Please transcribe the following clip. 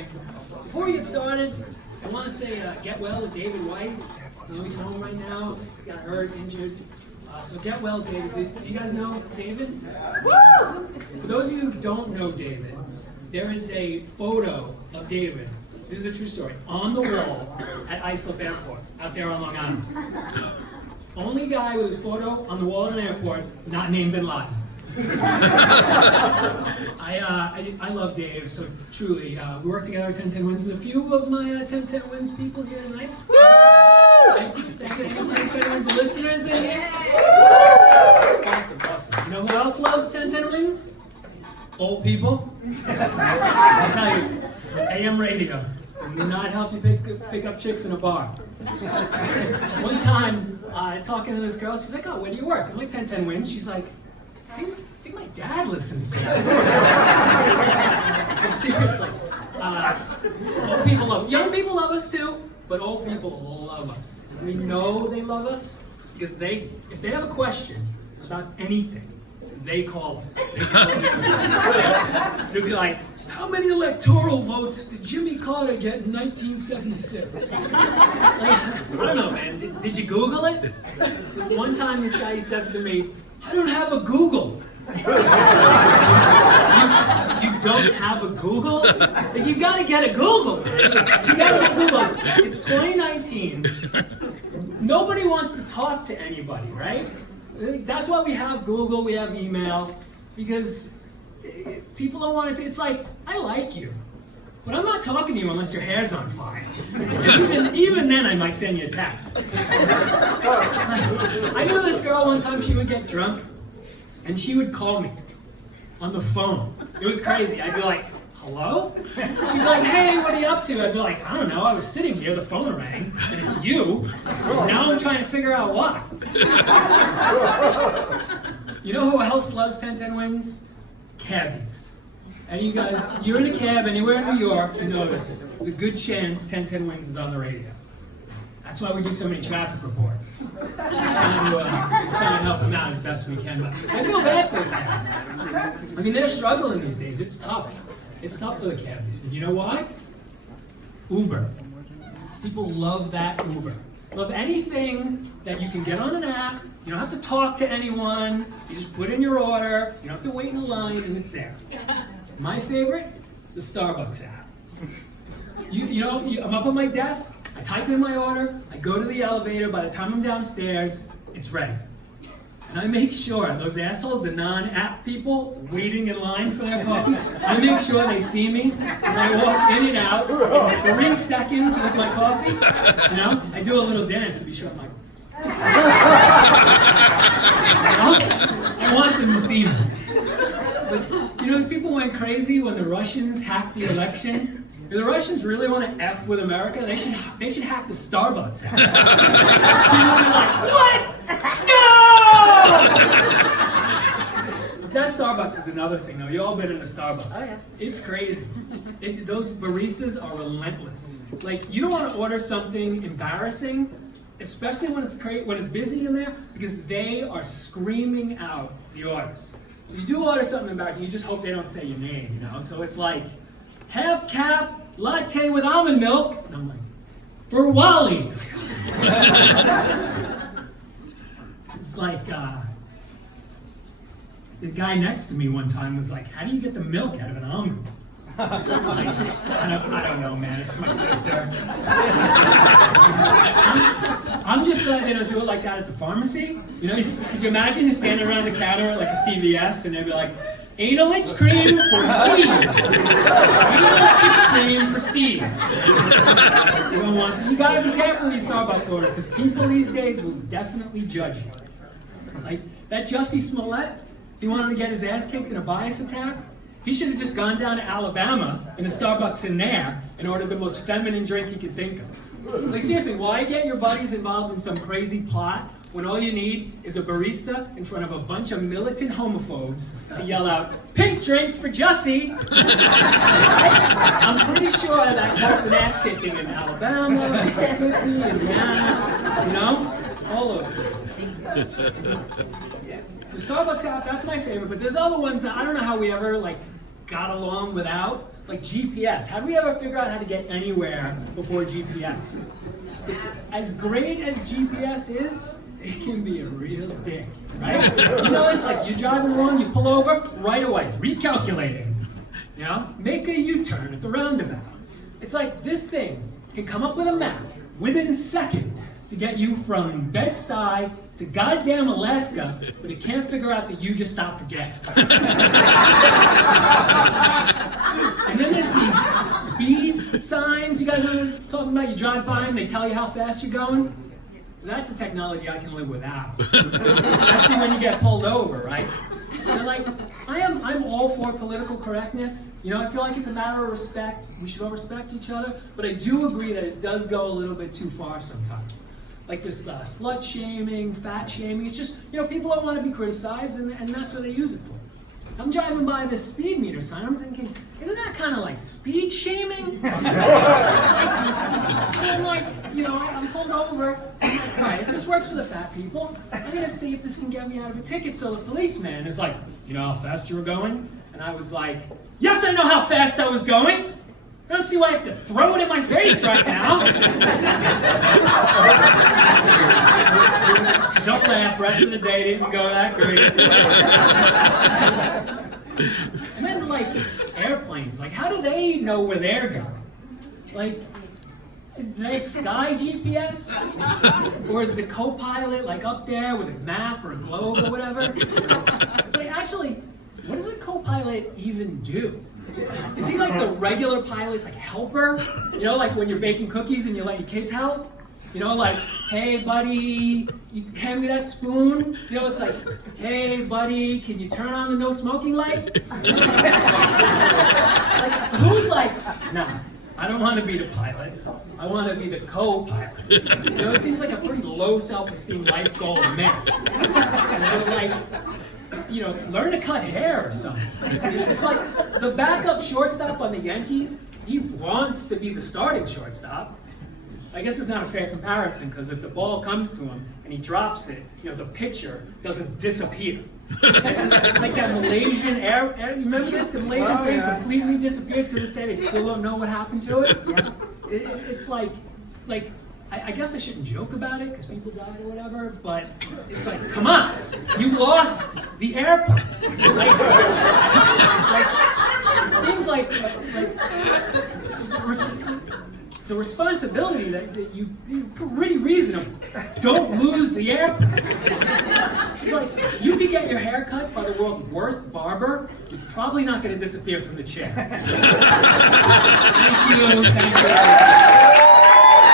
everything. Before we get started, I want to say get well with David Weiss. You know, he's home right now. He got hurt, injured. So get well, David. Do you guys know David? Woo! For those of you who don't know David, there is a photo of David. This is a true story. On the wall at Islip Airport, out there on Long Island. Only guy with his photo on the wall at an airport, not named Bin Laden. I love Dave, so truly, we work together at 1010 Wins. There's a few of my 1010 Wins people here tonight. Woo! Thank you, 1010 Wins listeners in here. Awesome. You know who else loves 1010 Wins? Old people. I'll tell you, AM radio will not help you pick up chicks in a bar. One time, talking to this girl, she's like, "Oh, where do you work?" I'm like, 1010 Wins. She's like, I think my dad listens to that. Seriously. Old people love us. Young people love us too, but old people love us. And we know they love us because if they have a question about anything, they call us. It'll be like, how many electoral votes did Jimmy Carter get in 1976? Like, I don't know, man. Did you Google it? One time this guy, he says to me, I don't have a Google. You don't have a Google? Like, you gotta get a Google, man. You gotta get a Google. It's 2019. Nobody wants to talk to anybody, right? That's why we have Google, we have email, because people don't want to. It's like, I like you, but I'm not talking to you unless your hair's on fire. Even then, I might send you a text. I knew this girl one time, she would get drunk, and she would call me on the phone. It was crazy. I'd be like, hello? She'd be like, hey, what are you up to? I'd be like, I don't know, I was sitting here, the phone rang, and it's you. Now I'm trying to figure out why. You know who else loves 1010 Wins? Cabbies. And you guys, you're in a cab anywhere in New York, you know this. There's a good chance 1010 Wins is on the radio. That's why we do so many traffic reports. We're trying to help them out as best we can. But I feel bad for the cabbies. I mean, they're struggling these days. It's tough. It's tough for the cabbies. You know why? Uber. People love that Uber. Love anything that you can get on an app. You don't have to talk to anyone. You just put in your order. You don't have to wait in a line, and it's there. My favorite, the Starbucks app. I'm up on my desk. I type in my order. I go to the elevator. By the time I'm downstairs, it's ready. And I make sure those assholes, the non-app people waiting in line for their coffee, I make sure they see me and I walk in and out in 3 seconds with my coffee. You know, I do a little dance to be sure I'm like, I want them to see me. But, you know, people went crazy when the Russians hacked the election. If the Russians really want to F with America, they should hack the Starbucks app. People be like, what? No! That Starbucks is another thing, though. You all been in a Starbucks. Oh, yeah. It's crazy. Those baristas are relentless. Like, you don't want to order something embarrassing, especially when it's busy in there, because they are screaming out the orders. So you do order something embarrassing, you just hope they don't say your name, you know? So it's like, half-calf latte with almond milk. And I'm like, for Wally. It's like, the guy next to me one time was like, how do you get the milk out of an almond? Like, I don't know, man. It's my sister. I'm just glad they don't do it like that at the pharmacy. You know, could you imagine you standing around the counter at like a CVS and they'd be like, anal itch cream for Steve. Anal itch cream for Steve. You gotta be careful with your Starbucks order because people these days will definitely judge you. Like that Jussie Smollett, he wanted to get his ass kicked in a bias attack. He should have just gone down to Alabama in a Starbucks in there and ordered the most feminine drink he could think of. Like seriously, why get your buddies involved in some crazy plot when all you need is a barista in front of a bunch of militant homophobes to yell out, pink drink for Jussie! I'm pretty sure that's worth an ass kicking in Alabama, Mississippi, Indiana, you know? All those places. The Starbucks app, that's my favorite, but there's other ones that I don't know how we ever got along without. Like GPS. How do we ever figure out how to get anywhere before GPS? It's as great as GPS is, it can be a real dick, right? You know, it's like you're driving along, you pull over, right away, recalculating. You know, make a U-turn at the roundabout. It's like this thing can come up with a map within seconds to get you from Bed-Stuy to goddamn Alaska, but it can't figure out that you just stopped for gas. And then there's these speed signs, you guys know what I'm talking about? You drive by them, they tell you how fast you're going. That's a technology I can live without, especially when you get pulled over, right? And like, I'm all for political correctness. You know, I feel like it's a matter of respect. We should all respect each other, but I do agree that it does go a little bit too far sometimes. Like this slut shaming, fat shaming. It's just, you know, people don't want to be criticized, and that's what they use it for. I'm driving by this speed meter sign. I'm thinking, isn't that kind of like speed shaming? So I'm like, you know, I'm pulled over. I'm like, all right, if this works for the fat people, I'm going to see if this can get me out of a ticket. So the policeman is like, you know how fast you were going? And I was like, yes, I know how fast I was going. I don't see why I have to throw it in my face right now. Don't laugh, rest of the day didn't go that great. And then, like, airplanes, like, how do they know where they're going? Like, do they have Sky GPS? Or is the co-pilot, like, up there with a map or a globe or whatever? It's like, actually, what does a co-pilot even do? Is he like the regular pilot's like helper? You know, like when you're baking cookies and you let your kids help? You know, like, hey buddy, you hand me that spoon? You know, it's like, hey buddy, can you turn on the no smoking light? Like, who's like, nah, I don't want to be the pilot. I want to be the co-pilot. You know, it seems like a pretty low self-esteem life goal to me. And they're like, you know, learn to cut hair or something. It's like the backup shortstop on the Yankees, he wants to be the starting shortstop. I guess it's not a fair comparison because if the ball comes to him and he drops it, you know, the pitcher doesn't disappear. Like that Malaysian air, you remember this? The Malaysian thing completely disappeared. To this day, they still don't know what happened to it. It's like I guess I shouldn't joke about it because people died or whatever, but it's like, come on, you lost the airplane. Like it seems like the responsibility that you're pretty reasonable. Don't lose the airplane. It's like, you could get your hair cut by the world's worst barber. You're probably not going to disappear from the chair. Thank you.